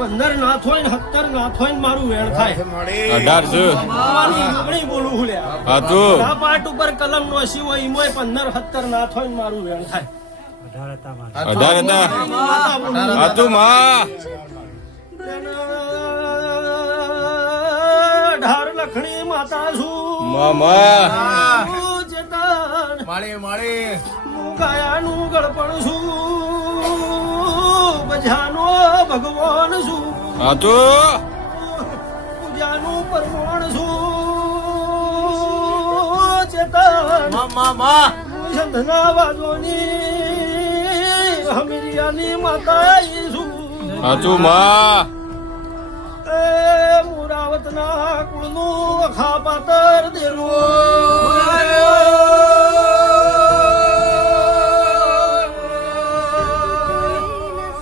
15 ના થોય ને 17 ના થોય ને મારું વેણ થાય 18 બોલું હું લ્યા હા તું આ પાટ ઉપર કલમ નો સી હોય ઈમોય 15 17 ના થોય ને મારું વેણ થાય 18 હતા હા તું માં ઢાર લખણી માતા છું મામા માળે ગાયાનું ગળપણ છું બજાનો ભગવાન છું હા તું પૂજાનું પરમાણ છું ચેતન સંધના વાજોની હમીરિયાની માતા છું હા તું માં મુરાવતના કુળનું ખાપાતર દેરો